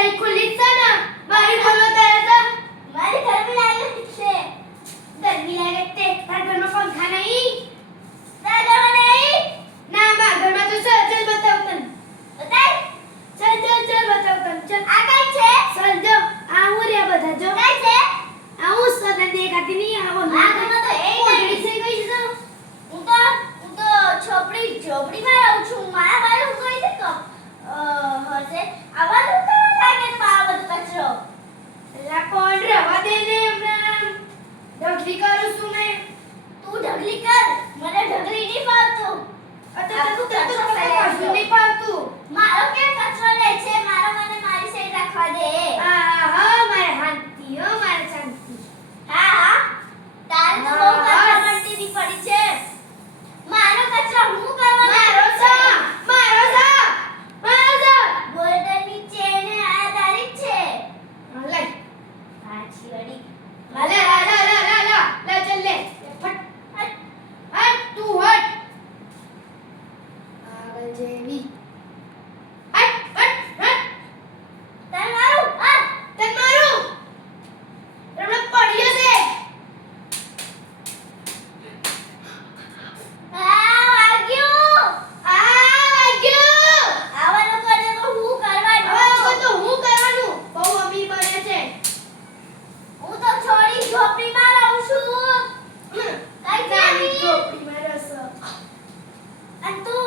તારી ખુલ્લી છે ને મારી ઘરનો તારે તો મારી ગરમી લાગે છે. ગરમી લાગે તે તારા ઘરમાં પંખા નહીં તારા ઘરમાં નહીં? ના મારા ઘરમાં તો છે ચલ બતાવ તને બતાય. ચલ બતાવ તને ચલ આ કઈ છે? ચલ જો આ હું રે બધા જો કઈ છે? આ હું સદા દેખાતી નહીં આવો આ ઘરમાં તો એ ઓઢણી નહીં. છે કઈ છે હું તો ઝોપડીમાં રહું છું. મારા બાજુ કોઈ છે હશે. આવા તો કેવું લાગે છે મારા બધું કચરો. લા કોણ રવા દે ને હમણાં ઢગલી કરું છું મેં તું ઢગલી કર. મને ઢગલી નહીં ફાવતું. તો કશું નહીં પાવતું મારો કેમ કચરો લે છે? મને મારી સાઈડ રાખવા દે. હા મારે શાંતિ હો મારે શાંતિ હા તારે તો બહુ કચરા બંટીની પડી છે. મારો કચરો હું કરવા મારો છે મારો છે મારો છે ગોલ્ડનની ચેન આ તારી જ છે. લઈ પાછી વળી. લા ચલ લે ફટ હટ તું હટ આગળ જેવી હટ તને મારું. તને મારું રમણ પડ્યો છે વાગ્યું. વાગ્યો આવા લોકોને તો હું કરવાનું હવે છું. તો હું કરવાનું બહુ અમીર બને છે હું તો છોડી ઝોપડીમાં રહું છું. કઈ નાની નહીં. ચોપડીમાં રસ અને તું